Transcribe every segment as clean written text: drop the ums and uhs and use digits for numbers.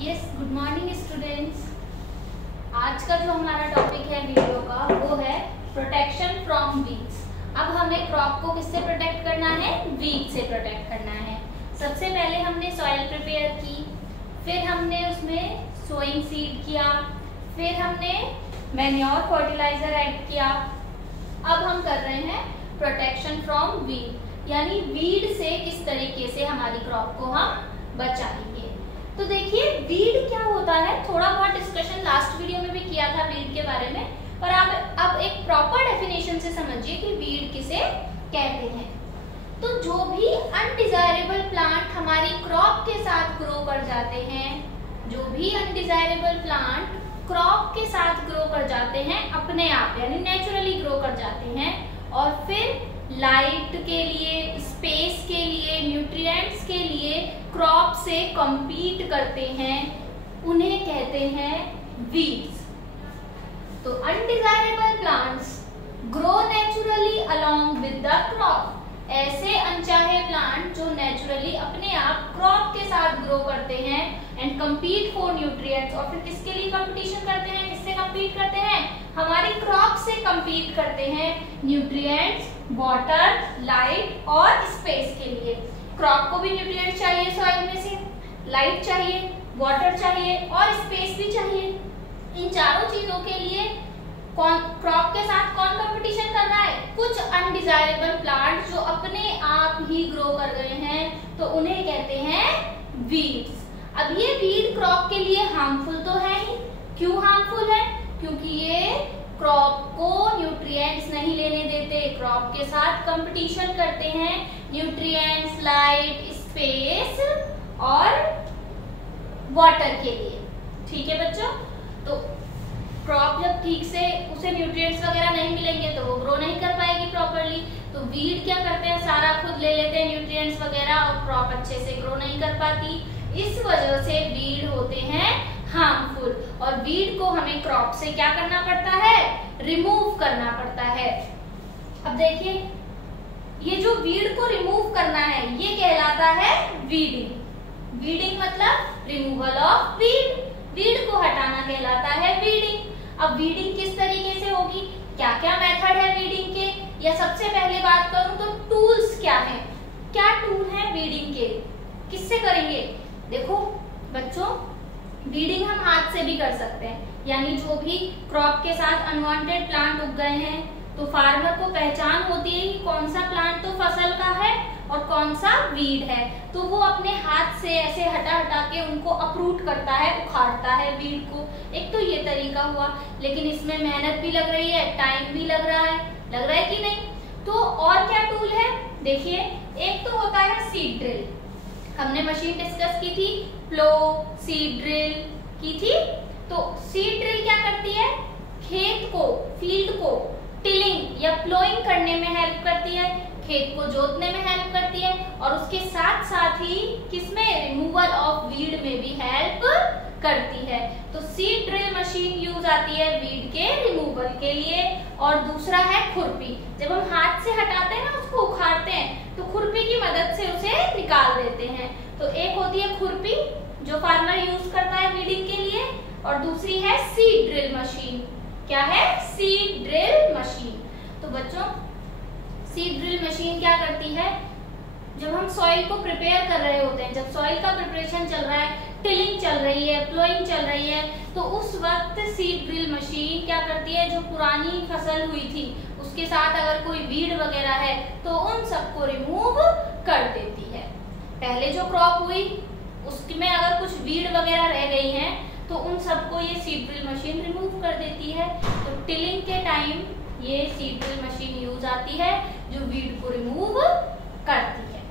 Yes, good morning students. आज का जो हमारा टॉपिक है वीडियो का वो है प्रोटेक्शन फ्रॉम वीड्स। अब हमें क्रॉप को किससे प्रोटेक्ट करना है? वीड से प्रोटेक्ट करना है। सबसे पहले हमने सॉइल प्रिपेयर की, फिर हमने उसमें सोइंग सीड किया, फिर हमने मैन्योर फर्टिलाइजर ऐड किया। अब हम कर रहे हैं प्रोटेक्शन फ्रॉम वीड, यानी वीड से किस तरीके से हमारी क्रॉप को हम बचाएंगे। तो देखिए वीड क्या होता है, थोड़ा बहुत डिस्कशन लास्ट वीडियो में भी किया था वीड के बारे में, पर आप अब एक प्रॉपर डेफिनेशन से समझिए कि वीड किसे कहते हैं। तो जो भी अनडिजायरेबल प्लांट हमारी क्रॉप के साथ ग्रो कर जाते हैं, जो भी अनडिजायरेबल प्लांट क्रॉप के साथ ग्रो कर जाते हैं अपने आप, यानी नेचुरली ग्रो कर जाते हैं और फिर लाइट के लिए, स्पेस के लिए, न्यूट्रिएंट्स के लिए क्रॉप से compete करते हैं, उन्हें कहते हैं वीड्स। तो undesirable plants grow naturally along with the crop. ऐसे अनचाहे प्लांट जो नेचुरली अपने आप क्रॉप के साथ ग्रो करते हैं एंड compete फॉर न्यूट्रिएंट्स। और फिर किसके लिए कंपटीशन करते हैं, किससे compete करते हैं? हमारी क्रॉप से compete करते हैं न्यूट्रिएंट्स, वाटर, लाइट और स्पेस के लिए। क्रॉप को भी न्यूट्रिएंट्स चाहिए सॉइल में से, लाइट चाहिए, वाटर चाहिए और स्पेस भी चाहिए। इन चारों चीजों के लिए क्रॉप के साथ कौन कंपटीशन कर रहा है? कुछ अनडिजायरेबल प्लांट जो अपने आप ही ग्रो कर गए हैं, तो उन्हें कहते हैं वीड्स। अब ये वीड क्रॉप के लिए हार्मफुल तो है ही। क्यों हार्मफुल है? क्योंकि ये क्रॉप को न्यूट्रिएंट्स नहीं लेने देते, क्रॉप के साथ कंपटीशन करते हैं न्यूट्रिएंट्स, लाइट, स्पेस और वाटर के लिए। ठीक है बच्चों, तो क्रॉप जब ठीक से उसे न्यूट्रिएंट्स वगैरह नहीं मिलेंगे तो वो ग्रो नहीं कर पाएगी प्रॉपर्ली। तो वीड क्या करते हैं, सारा खुद ले लेते हैं न्यूट्रिएंट्स वगैरह और क्रॉप अच्छे से ग्रो नहीं कर पाती। इस वजह से वीड होते हैं हार्मफुल और वीड को हमें क्रॉप से क्या करना पड़ता है? रिमूव करना पड़ता है। अब देखिए ये जो वीड को रिमूव करना है ये कहलाता है वीडिंग। वीडिंग मतलब रिमूवल ऑफ वीड। वीड को हटाना कहलाता है वीडिंग। अब वीडिंग किस तरीके से होगी, क्या क्या मेथड है वीडिंग के, या सबसे पहले बात करूं तो टूल्स क्या है, क्या टूल है वीडिंग के, किससे करेंगे? देखो बच्चों, वीडिंग हम हाथ से भी कर सकते हैं, यानी जो भी क्रॉप के साथ अनवांटेड प्लांट उग गए हैं तो फार्मर को पहचान होती है कि कौन सा प्लांट तो फसल का है और कौन सा वीड है, तो वो अपने हाथ से ऐसे हटा हटा के उनको अपरूट करता है, उखाड़ता है वीड को। एक तो ये तरीका हुआ, लेकिन इसमें मेहनत भी लग रही है, टाइम भी लग रहा है कि नहीं? तो और क्या टूल है? देखिए एक तो होता है सीड ड्रिल। हमने मशीन डिस्कस की थी, प्लो, सीड ड्रिल की थी। तो सीड ड्रिल क्या करती है? खेत को, फील्ड को टिलिंग या प्लोइंग करने में हेल्प करती है, खेत को जोतने में हेल्प करती है और उसके साथ साथ ही किसमें? रिमूवल ऑफ वीड में भी हेल्प करती है। तो सीड ड्रिल मशीन यूज आती है वीड के रिमूवल के लिए। और दूसरा है खुरपी। जब हम हाथ से हटाते हैं ना, उसको उखाड़ते हैं, तो खुरपी की मदद से उसे निकाल देते हैं। तो एक होती है खुरपी जो फार्मर यूज करता है वीडिंग के लिए, और दूसरी है सीड ड्रिल मशीन। क्या है? Seed drill machine. तो बच्चों सीड ड्रिल मशीन क्या करती है? जब हम सॉइल को प्रिपेयर कर रहे होते हैं, जब सॉइल का प्रिपरेशन चल रहा है, टिलिंग चल रही है, प्लोइंग चल रही है, तो उस वक्त सीड ड्रिल मशीन क्या करती है? जो पुरानी फसल हुई थी उसके साथ अगर कोई वीड वगैरह है तो उन सबको रिमूव कर देती है। पहले जो क्रॉप हुई उसमें अगर कुछ वीड वगैरह रह गई हैं तो उन सबको ये सीड ड्रिल मशीन रिमूव कर देती है। तो टिलिंग के टाइम ये सीड ड्रिल मशीन यूज आती है जो वीड को रिमूव करती है।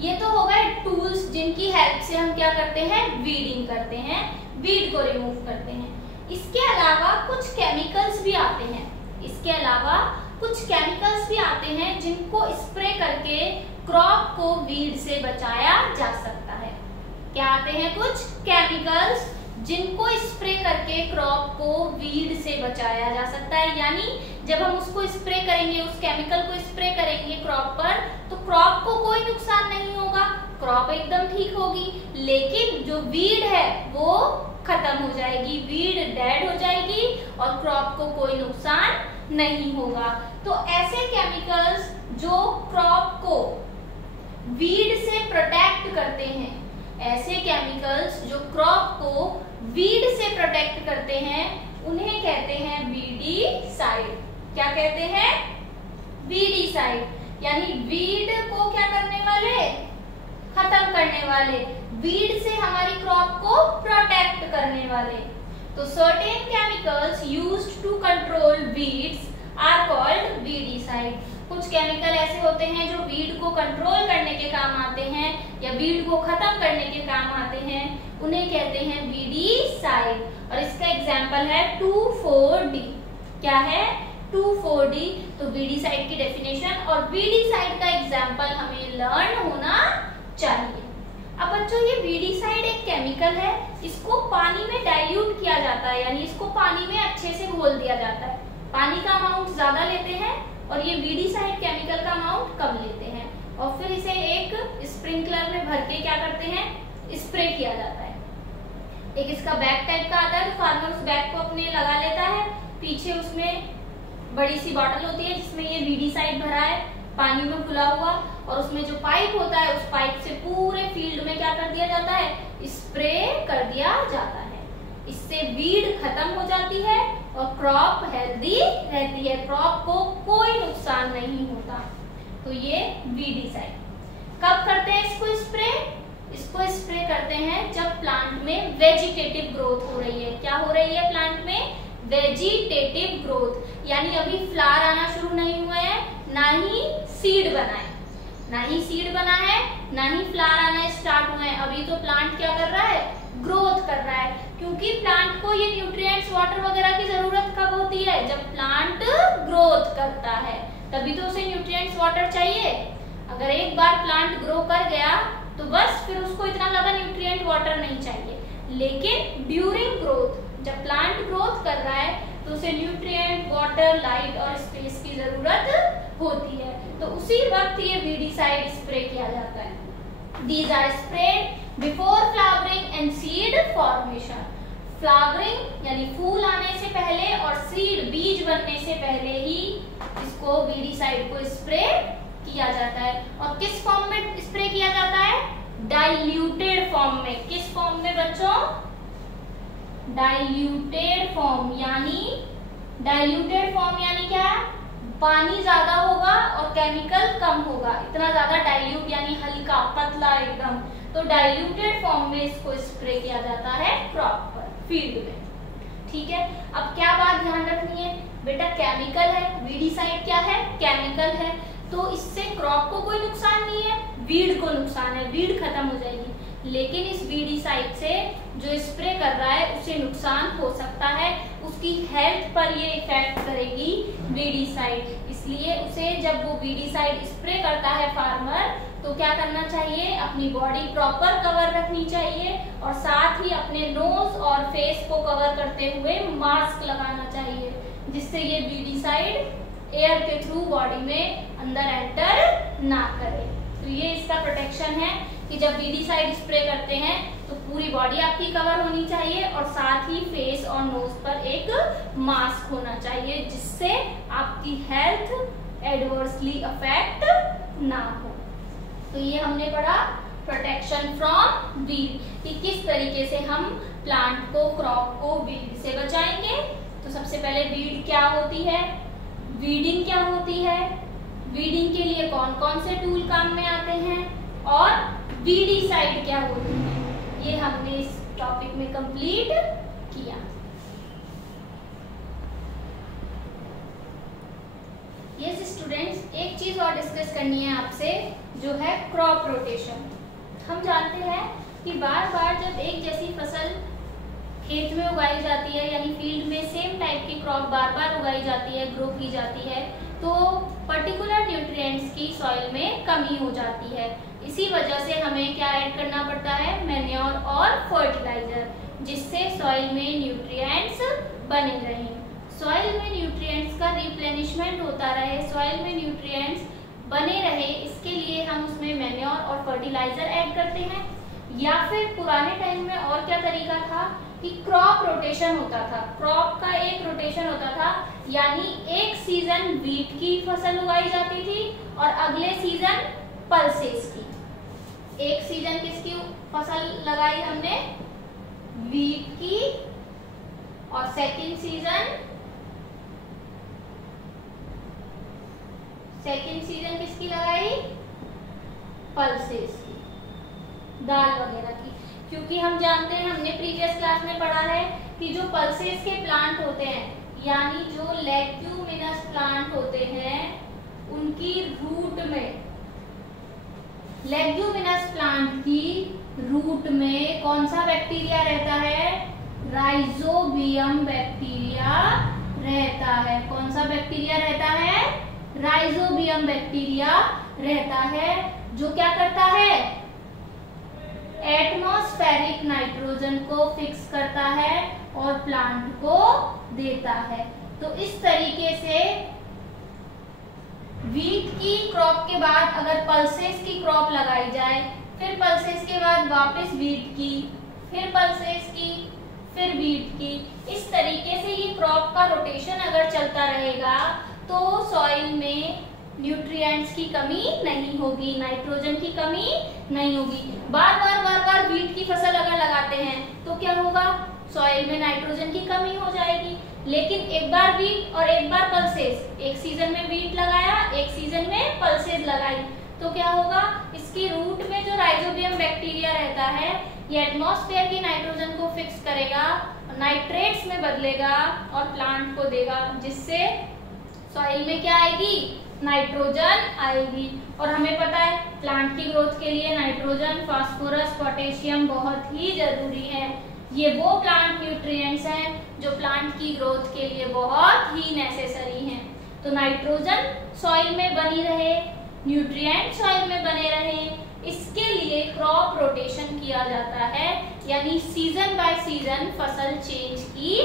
ये तो हो गए टूल्स जिनकी हेल्प से हम क्या करते हैं? वीडिंग करते हैं, वीड को रिमूव करते हैं। इसके अलावा कुछ केमिकल्स भी आते हैं, जिनको स्प्रे करके क्रॉप को वीड से बचाया जा सकता है। क्या आते हैं? कुछ केमिकल्स जिनको स्प्रे करके क्रॉप को वीड से बचाया जा सकता है। यानी जब हम उसको स्प्रे करेंगे, उस केमिकल को स्प्रे करेंगे क्रॉप पर, तो क्रॉप को कोई नुकसान नहीं होगा, क्रॉप एकदम ठीक होगी, लेकिन जो वीड है वो खत्म हो जाएगी, वीड डेड हो जाएगी और क्रॉप को कोई नुकसान नहीं होगा। तो ऐसे केमिकल्स जो क्रॉप को वीड से प्रोटेक्ट करते हैं, ऐसे केमिकल्स जो क्रॉप को वीड से प्रोटेक्ट करते हैं, उन्हें कहते हैं वीडीसाइड। क्या कहते हैं? वीडीसाइड, यानी वीड को क्या करने वाले? खत्म करने वाले, वीड से हमारी क्रॉप को प्रोटेक्ट करने वाले। तो certain chemicals used to control weeds are called weedicide. कुछ केमिकल ऐसे होते हैं जो वीड को कंट्रोल करने के काम आते हैं या वीड को खत्म करने के काम आते हैं, उन्हें कहते हैं वीडीसाइड। और इसका एग्जांपल है 2,4-D। क्या है? 2,4-D। तो वीडीसाइड की डेफिनेशन और वीडीसाइड का एग्जांपल हमें लर्न होना चाहिए। अब बच्चों, ये वीडीसाइड एक केमिकल है, इसको पानी में डाइल्यूट किया जाता है, यानी इसको पानी में अच्छे से घोल दिया जाता है। पानी का अमाउंट ज्यादा लेते हैं और ये वीडीसाइड केमिकल का अमाउंट कम लेते हैं, और फिर इसे एक स्प्रिंकलर में भर के क्या करते हैं? स्प्रे किया जाता है। एक इसका बैग टाइप का आता है, तो फार्मर उस बैग को अपने लगा लेता है, पीछे उसमें बड़ी सी बॉटल होती है जिसमें ये वीडीसाइड भरा है, पानी में खुला हुआ, और उसमें जो पाइप होता है उस पाइप से पूरे फील्ड में क्या कर दिया जाता है? स्प्रे कर दिया जाता है। इससे वीड खत्म हो जाती है और क्रॉप हेल्दी रहती है, क्रॉप को कोई नुकसान नहीं होता। तो ये वीडीसाइड। कब करते हैं इसको स्प्रे? इसको स्प्रे करते हैं जब प्लांट में वेजिटेटिव ग्रोथ हो रही है। क्या हो रही है प्लांट में? वेजिटेटिव ग्रोथ, यानी अभी फ्लावर आना शुरू नहीं हुए हैं, ना ही सीड बना है, ना ही सीड बना है, ना ही फ्लावर आना स्टार्ट हुए हैं। अभी तो प्लांट क्या कर रहा है? ग्रोथ कर रहा है, क्योंकि प्लांट को ये न्यूट्रिएंट्स, वाटर वगैरह की जरूरत कब होती है? जब प्लांट ग्रोथ करता है, तभी तो उसे न्यूट्रिएंट्स, वाटर चाहिए। अगर एक बार प्लांट ग्रो कर गया तो बस फिर उसको इतना ज्यादा न्यूट्रिएंट, वाटर नहीं चाहिए। लेकिन ड्यूरिंग ग्रोथ, जब प्लांट ग्रोथ कर रहा है तो उसे न्यूट्रिएंट, वाटर, लाइट और स्पेस की जरूरत होती है। तो उसी वक्त ये वीडीसाइड स्प्रे किया जाता है। These are sprayed before flowering and seed formation. Flowering यानी फूल आने से पहले और सीड, बीज बनने से पहले ही इसको वीडीसाइड को स्प्रे किया जाता है। और किस फॉर्म में स्प्रे किया जाता है? डाइल्यूटेड फॉर्म में। किस फॉर्म में बच्चों? Diluted form. यानी डाइल्यूटेड फॉर्म यानी क्या? पानी ज्यादा होगा और केमिकल कम होगा, इतना ज्यादा डाइल्यूट यानी हल्का, पतला एकदम। तो डाइल्यूटेड फॉर्म में इसको स्प्रे किया जाता है क्रॉप पर, फील्ड में। ठीक है, अब क्या बात ध्यान रखनी है बेटा? केमिकल है, वीडीसाइड क्या है? केमिकल है, तो इससे क्रॉप को कोई नुकसान नहीं है, वीड को नुकसान है, वीड खत्म हो जाएगी। लेकिन इस वीडीसाइड से जो स्प्रे कर रहा है उसे नुकसान हो सकता है, उसकी हेल्थ पर ये इफेक्ट करेगी वीडीसाइड। इसलिए उसे जब वो वीडीसाइड स्प्रे करता है फार्मर, तो क्या करना चाहिए? अपनी बॉडी प्रॉपर कवर रखनी चाहिए और साथ ही अपने नोज और फेस को कवर करते हुए मास्क लगाना चाहिए, जिससे ये वीडीसाइड एयर के थ्रू बॉडी में अंदर एंटर ना करे। तो ये इसका प्रोटेक्शन है कि जब वीडीसाइड स्प्रे करते हैं तो पूरी बॉडी आपकी कवर होनी चाहिए और साथ ही फेस और नोज पर एक मास्क होना चाहिए, जिससे आपकी हेल्थ एडवर्सली अफेक्ट ना हो। तो ये हमने पढ़ा प्रोटेक्शन फ्रॉम वीड, कि किस तरीके से हम प्लांट को, क्रॉप को वीड से बचाएंगे। तो सबसे पहले वीड क्या होती है, वीडिंग क्या होती है, वीडिंग के लिए कौन कौन से टूल काम में आते हैं, और वीडीसाइड क्या होती है, ये हमने इस टॉपिक में कंप्लीट किया। यस स्टूडेंट्स, एक चीज और डिस्कस करनी है आपसे, जो है क्रॉप रोटेशन। हम जानते हैं कि बार बार जब एक जैसी फसल खेत में उगाई जाती है, यानी फील्ड में सेम टाइप की क्रॉप बार बार उगाई जाती है, ग्रो की जाती है, तो पर्टिकुलर न्यूट्रिएंट्स की सॉइल में कमी हो जाती है। इसी वजह से हमें क्या ऐड करना पड़ता है? मैन्योर और फर्टिलाइजर, जिससे सॉइल में न्यूट्रिएंट्स बने रहें, सॉइल में न्यूट्रिएंट्स का रिप्लेनिशमेंट होता रहे, सॉइल में न्यूट्रिएंट्स बने रहे इसके लिए हम उसमें मैन्योर और फर्टिलाइजर ऐड करते हैं। या फिर पुराने टाइम में और क्या तरीका था कि क्रॉप रोटेशन होता था, क्रॉप का एक रोटेशन होता था, यानी एक सीजन वीट की फसल उगाई जाती थी और अगले सीजन पल्सेस की। एक सीजन किसकी फसल लगाई हमने, वीट की, और सेकंड सीजन किसकी लगाई, पल्सेस की, दाल वगैरह की। क्योंकि हम जानते हैं, हमने प्रीवियस क्लास में पढ़ा है कि जो पल्सेस के प्लांट होते हैं, यानी जो लेग्यूमिनस प्लांट होते हैं, उनकी रूट में, लेग्यूमिनस प्लांट की रूट में कौन सा बैक्टीरिया रहता है, राइजोबियम बैक्टीरिया रहता है। कौन सा बैक्टीरिया रहता है, राइजोबियम बैक्टीरिया रहता है, जो क्या करता है, एटमॉस्फेरिक नाइट्रोजन को फिक्स करता है और प्लांट को देता है। तो इस तरीके से वीट की क्रॉप के बाद अगर पल्सेस की क्रॉप लगाई जाए, फिर पल्सेस के बाद वापस वीट की, फिर पल्सेस की, फिर वीट की, इस तरीके से ये क्रॉप का रोटेशन अगर चलता रहेगा तो सॉइल में न्यूट्रिएंट्स की कमी नहीं होगी, नाइट्रोजन की कमी नहीं होगी। बार बार वीट की फसल अगर लगाते हैं तो क्या होगा, सॉइल में नाइट्रोजन की कमी हो जाएगी। लेकिन एक बार वीट और एक बार पल्सेस, एक सीजन में वीट लगाया, एक सीजन में पल्सेस लगाई, तो क्या होगा, इसकी रूट में जो राइजोबियम बैक्टीरिया रहता है, ये एटमॉस्फेयर की नाइट्रोजन को फिक्स करेगा, नाइट्रेट्स में बदलेगा और प्लांट को देगा, जिससे सॉइल में क्या आएगी, नाइट्रोजन आएगी। और हमें पता है प्लांट की ग्रोथ के लिए नाइट्रोजन, फास्फोरस, पोटेशियम बहुत ही जरूरी है। ये वो प्लांट न्यूट्रिएंट्स हैं जो प्लांट की ग्रोथ के लिए बहुत ही नेसेसरी हैं। तो नाइट्रोजन सॉइल में बनी रहे, न्यूट्रिएंट सॉइल में बने रहे, इसके लिए क्रॉप रोटेशन किया जाता है, यानी सीजन बाय सीजन फसल चेंज की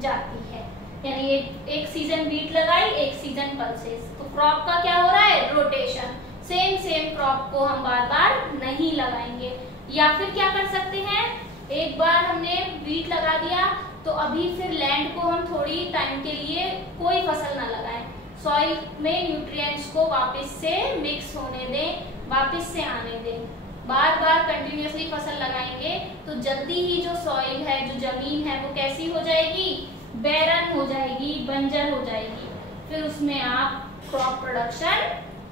जाती है। यानी एक सीजन वीट लगाई, एक सीजन पल्सेस, तो क्रॉप का क्या हो रहा है, रोटेशन। सेम क्रॉप को हम बार बार नहीं लगाएंगे। या फिर क्या कर सकते हैं, एक बार हमने वीट लगा दिया तो अभी फिर लैंड को हम थोड़ी टाइम के लिए कोई फसल ना लगाएं, सॉइल में न्यूट्रिएंट्स को वापस से मिक्स होने दें, वापस से आने दें। बार बार कंटिन्यूअसली फसल लगाएंगे तो जल्दी ही जो सॉइल है, जो जमीन है, वो कैसी हो जाएगी, बैरन हो जाएगी, बंजर हो जाएगी, फिर उसमें आप क्रॉप प्रोडक्शन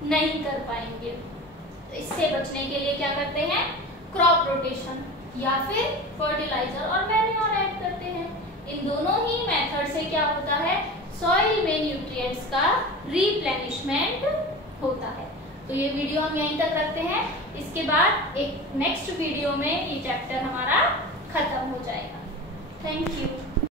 नहीं कर पाएंगे। तो इससे बचने के लिए क्या करते हैं, क्रॉप रोटेशन या फिर फर्टिलाइजर और मैन्योर ऐड करते हैं। इन दोनों ही मेथड से क्या होता है, सॉइल में न्यूट्रिएंट्स का रिप्लेनिशमेंट होता है। तो ये वीडियो हम यहीं तक रखते हैं, इसके बाद एक नेक्स्ट वीडियो में ये चैप्टर हमारा खत्म हो जाएगा। Thank you.